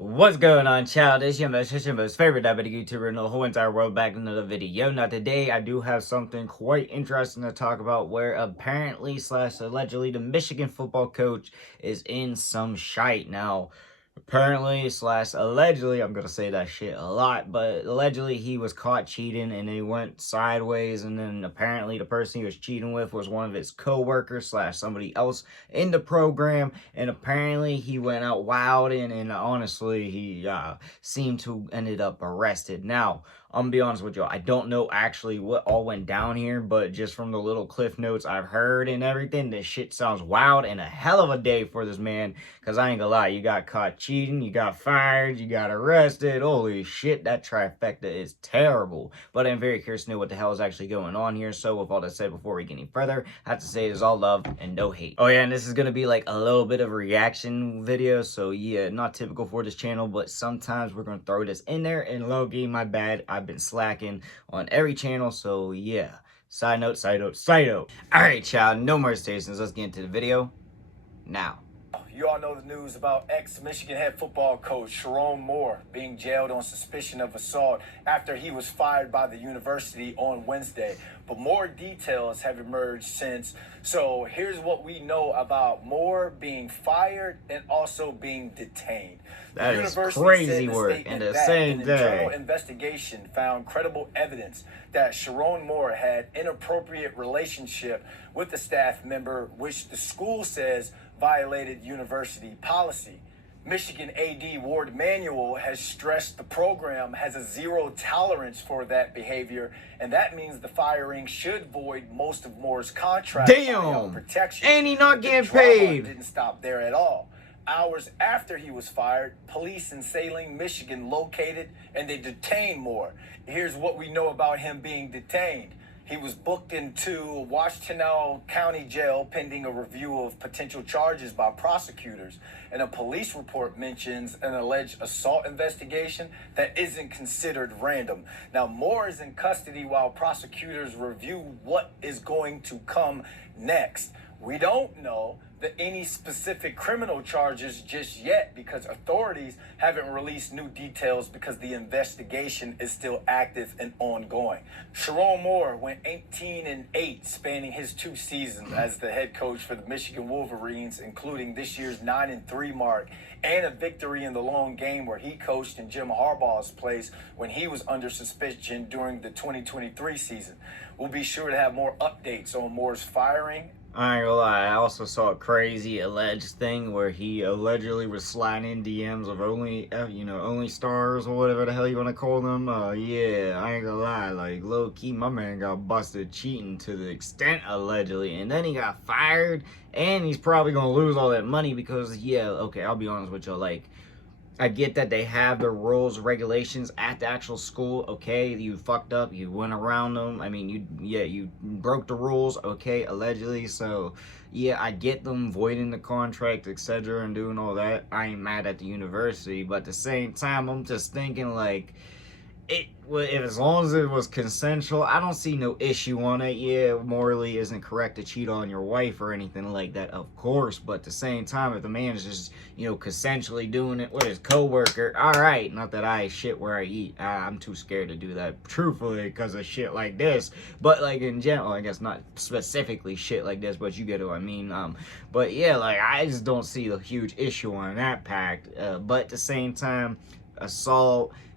What's going on, child? It's your most favorite diabetic YouTuber in the whole entire world, back in another video. Now today I do have something quite interesting to talk about, where apparently slash allegedly the Michigan football coach is in some shite. Now apparently slash allegedly, I'm gonna say that shit a lot, but allegedly he was caught cheating and it went sideways, and then apparently the person he was cheating with was one of his co-workers slash somebody else in the program, and apparently he went out wilding, and honestly he seemed to ended up arrested. Now I'm gonna be honest with y'all, I don't know actually what all went down here, but just from the little cliff notes I've heard and everything, this shit sounds wild and a hell of a day for this man. Because I ain't gonna lie, you got caught cheating, you got fired, you got arrested. Holy shit, that trifecta is terrible. But I'm very curious to know what the hell is actually going on here. So with all that said, before we get any further, I have to say it is all love and no hate. Oh yeah, and this is gonna be like a little bit of a reaction video. So yeah, not typical for this channel, but sometimes we're gonna throw this in there. And low-key, my bad, I've been slacking on every channel. So yeah, side note, side note, side note. Alright, child, no more stations. Let's get into the video now. You all know the news about ex-Michigan head football coach Sherrone Moore being jailed on suspicion of assault after he was fired by the university on Wednesday. But more details have emerged since. So here's what we know about Moore being fired and also being detained. That is crazy work in the same day. An internal investigation found credible evidence that Sherrone Moore had inappropriate relationship with a staff member, which the school says violated university policy. Michigan AD Ward Manuel has stressed the program has a zero tolerance for that behavior, and that means the firing should void most of Moore's contract. Damn! Protection. And he not getting paid. Didn't stop there at all. Hours after he was fired, police in Saline, Michigan located and they detained Moore. Here's what we know about him being detained. He was booked into Washtenaw County Jail pending a review of potential charges by prosecutors. And a police report mentions an alleged assault investigation that isn't considered random. Now, Moore is in custody while prosecutors review what is going to come next. We don't know any specific criminal charges just yet because authorities haven't released new details because the investigation is still active and ongoing. Sherrone Moore went 18-8, spanning his 2 seasons as the head coach for the Michigan Wolverines, including this year's 9-3 mark and a victory in the lone game where he coached in Jim Harbaugh's place when he was under suspicion during the 2023 season. We'll be sure to have more updates on Moore's firing. I ain't gonna lie, I also saw a crazy alleged thing where he allegedly was sliding in DMs of only stars or whatever the hell you want to call them. Yeah, I ain't gonna lie, like low-key, my man got busted cheating to the extent allegedly, and then he got fired, and he's probably gonna lose all that money because, yeah, okay, I'll be honest with you, like, I get that they have their rules, regulations at the actual school. Okay, you fucked up, you went around them. I mean, you broke the rules, okay, allegedly. So, yeah, I get them voiding the contract, etc., and doing all that. I ain't mad at the university, but at the same time, I'm just thinking, like, if as long as it was consensual, I don't see no issue on it. Yeah, morally isn't correct to cheat on your wife or anything like that, of course. But at the same time, if the man is just, consensually doing it with his coworker, all right. Not that I shit where I eat. I'm too scared to do that, truthfully, because of shit like this. But like in general, I guess not specifically shit like this, but you get what I mean. But yeah, like I just don't see a huge issue on that pact. But at the same time,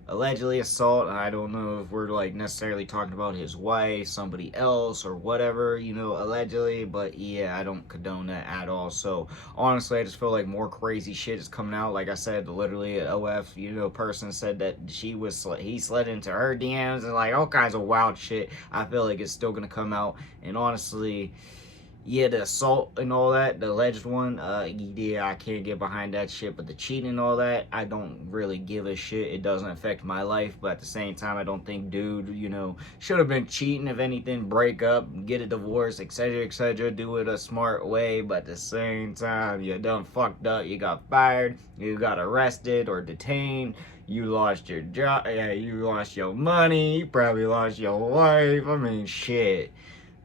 allegedly assault, I don't know if we're like necessarily talking about his wife, somebody else, or whatever, allegedly, but yeah, I don't condone that at all. So honestly, I just feel like more crazy shit is coming out. Like I said, literally an OF person said that he slid into her DMs and like all kinds of wild shit. I feel like it's still gonna come out, and honestly, yeah, the assault and all that, the alleged one, yeah, I can't get behind that shit. But the cheating and all that, I don't really give a shit. It doesn't affect my life. But at the same time, I don't think dude, should have been cheating. If anything, break up, get a divorce, etc., etc. Do it a smart way. But at the same time, you done fucked up. You got fired. You got arrested or detained. You lost your job. Yeah, you lost your money. You probably lost your wife. I mean, shit.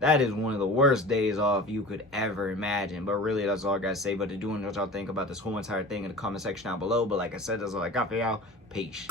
That is one of the worst days off you could ever imagine. But really, that's all I gotta say. But to doing what y'all think about this whole entire thing in the comment section down below. But like I said, that's all I got for y'all. Peace.